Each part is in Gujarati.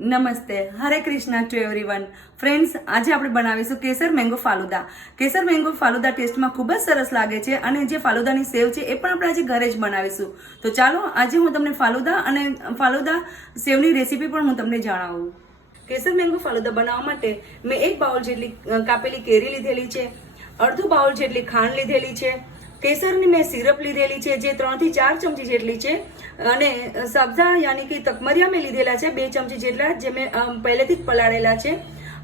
નમસ્તે, હરે કૃષ્ણ ટુ એવરીવન. ફ્રેન્ડ્સ, આજે આપણે બનાવીશું કેસર મેંગો ફાલુદા. કેસર મેંગો ફાલુદા ટેસ્ટમાં ખૂબ જ સરસ લાગે છે અને જે ફાલુદાની સેવ છે એ પણ આપણે આજે ઘરે જ બનાવીશું. તો ચાલો આજે હું તમને ફાલુદા અને ફાલુદા સેવની રેસીપી પણ હું તમને જણાવું. કેસર મેંગો ફાલુદા બનાવવા માટે મેં 1 બાઉલ જેટલી કાપેલી કેરી લીધેલી છે, અડધો બાઉલ જેટલી ખાંડ લીધેલી છે, કેસરની મેં સિરપ લીધેલી છે જે 3 થી 4 ચમચી જેટલી છે, અને સબ્જા યાની કે તકમરિયા મેં લીધેલા છે 2 ચમચી જેટલા જે મેં પહેલેથી જ પલાળેલા છે.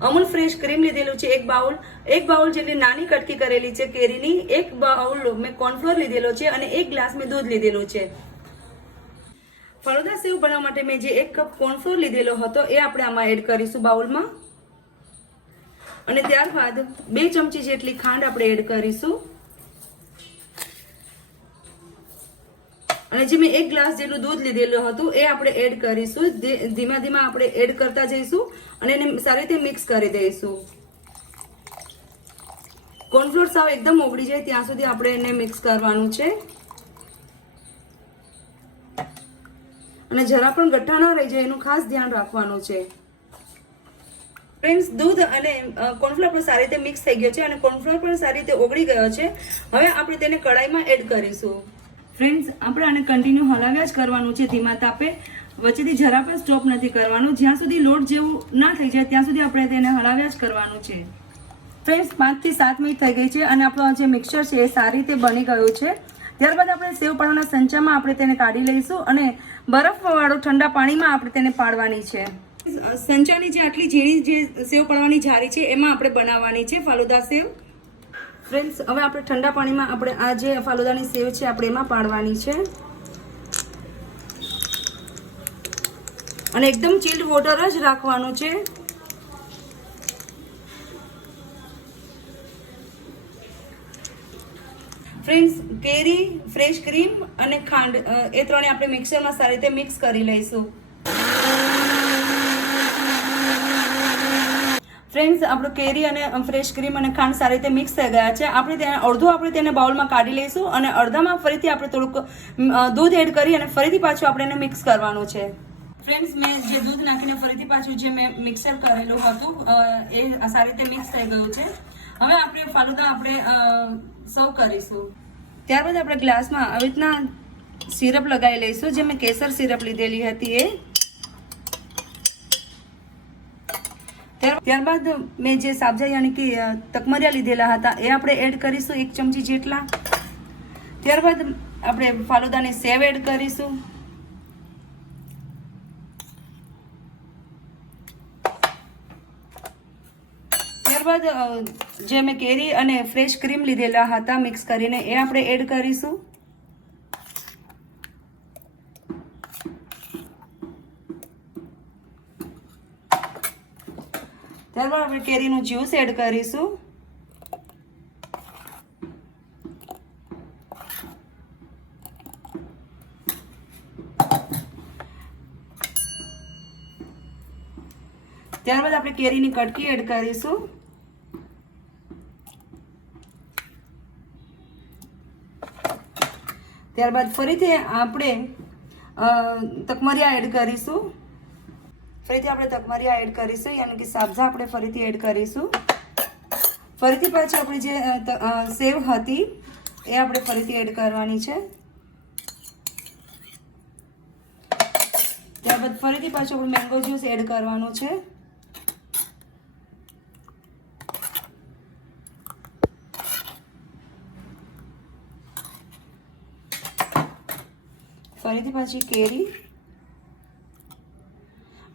અમૂલ ફ્રેશ ક્રીમ લીધેલું છે 1 બાઉલ જેટલી નાની કટકી કરેલી છે કેરીની, 1 બાઉલ મેં કોર્નફ્લોર લીધેલો છે અને 1 ગ્લાસ મેં દૂધ લીધેલું છે. ફાલુદા સેવ બનાવવા માટે મેં જે 1 કપ કોર્નફ્લોર લીધેલો હતો એ આપણે આમાં એડ કરીશું બાઉલમાં, અને ત્યારબાદ 2 ચમચી જેટલી ખાંડ આપણે એડ કરીશું, અને જે મેં 1 ગ્લાસ જેટલું દૂધ લીધેલું હતું એ આપણે એડ કરીશું. ધીમા ધીમા આપણે એડ કરતા જઈશું અને એને સારી રીતે મિક્સ કરી દઈશું. કોર્નફ્લોર સાવ એકદમ ઓગળી જાય ત્યાં સુધી આપણે એને મિક્સ કરવાનું છે, અને જરા પણ ગઠ્ઠા ના રહી જાય એનું ખાસ ધ્યાન રાખવાનું છે. ફ્રેન્ડ્સ, દૂધ અને કોર્નફ્લોર પણ સારી રીતે મિક્સ થઈ ગયો છે અને કોર્નફ્લોર પણ સારી રીતે ઓગળી ગયો છે. હવે આપણે તેને કડાઈમાં એડ કરીશું. ફ્રેન્ડ્સ, આપણે આને કન્ટિન્યુ હલાવ્યા જ કરવાનું છે ધીમા તાપે, વચ્ચેથી જરા પણ સ્ટોપ નથી કરવાનું. જ્યાં સુધી લોટ જેવું ના થઈ જાય ત્યાં સુધી આપણે તેને હલાવ્યા જ કરવાનું છે. ફ્રેન્ડ્સ, 5 થી 7 મિનિટ થઈ ગઈ છે અને આપણો જે મિક્સચર છે એ સારી રીતે બની ગયું છે. ત્યારબાદ આપણે સેવ પાડવાના સંચામાં આપણે તેને કાઢી લઈશું અને બરફવાળું ઠંડા પાણીમાં આપણે તેને પાડવાની છે. સંચાની જે આટલી ઝીણી જે સેવ પાડવાની જારી છે એમાં આપણે બનાવવાની છે ફાલુદા સેવ. ફ્રેન્ડ્સ, હવે આપણે ઠંડા પાણીમાં આપણે આ જે ફાલુદાની સેવ છે આપણે એમાં પાડવાની છે, અને એકદમ ચીલ્ડ વોટર જ રાખવાનું છે. ફ્રેન્ડ્સ, કેરી, ફ્રેશ ક્રીમ અને ખાંડ એ ત્રણે આપણે મિક્સરમાં સારી રીતે મિક્સ કરી લઈશું. ફ્રેન્ડ્સ, આપણું કેરી અને ફ્રેશ ક્રીમ અને ખાંડ સારી રીતે મિક્સ થઈ ગયા છે. આપણે તેને બાઉલમાં કાઢી લઈશું અને અડધામાં ફરીથી આપણે થોડુંક દૂધ એડ કરી અને ફરીથી પાછું આપણે એને મિક્સ કરવાનું છે. ફ્રેન્ડ્સ, મેં જે દૂધ નાખીને ફરીથી પાછું જે મેં મિક્સર કરેલું હતું એ સારી રીતે મિક્સ થઈ ગયું છે. હવે આપણે ફાલુદા આપણે સર્વ કરીશું. ત્યારબાદ આપણે ગ્લાસમાં આવી રીતના સિરપ લગાવી લઈશું, જે મેં કેસર સિરપ લીધેલી હતી એ. ત્યારબાદ મેં જે સાબજા યાની કે તકમરિયા લીધેલા હતા એ આપણે એડ કરીશું 1 ચમચી જેટલા. ત્યારબાદ આપણે ફાલુદાની સેવ એડ કરીશું. ત્યારબાદ જે મેં કેરી અને ફ્રેશ ક્રીમ લીધેલા હતા મિક્સ કરીને એ આપણે એડ કરીશું. ત્યારબાદ આપણે કેરીનું જ્યુસ એડ કરીશું. ત્યારબાદ આપણે કેરીની કટકી એડ કરીશું. ત્યારબાદ ફરીથી આપણે તકમરિયા એડ કરીશું. યાની કે સાબજા આપણે ફરીથી એડ કરીશું. ફરીથી પાછી આપણી જે સેવ હતી એ આપણે ફરીથી એડ કરવાની છે. ત્યારબાદ ફરીથી પાછું આપણે મેંગો જ્યુસ એડ કરવાનું છે. ફરીથી પાછી કેરી,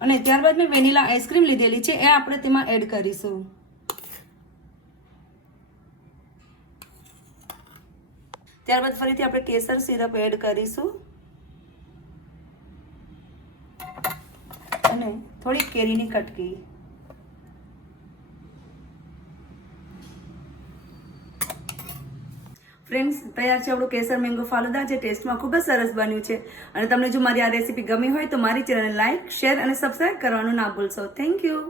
અને ત્યારબાદ મેં વેનીલા આઈસ્ક્રીમ લીધેલી છે એ આપણે તેમાં એડ કરીશું. ત્યારબાદ ફરીથી આપણે કેસર સિરપ એડ કરીશું અને થોડી કેરીની કટકી. ફ્રેન્ડ્સ, તૈયાર છે આપણું કેસર મેંગો ફાલુદા, જે ટેસ્ટમાં ખૂબ જ સરસ બન્યું છે. અને તમને જો મારી આ રેસીપી ગમી હોય તો મારી ચેનલને લાઈક, શેર અને સબસ્ક્રાઇબ કરવાનું ના ભૂલશો. Thank you.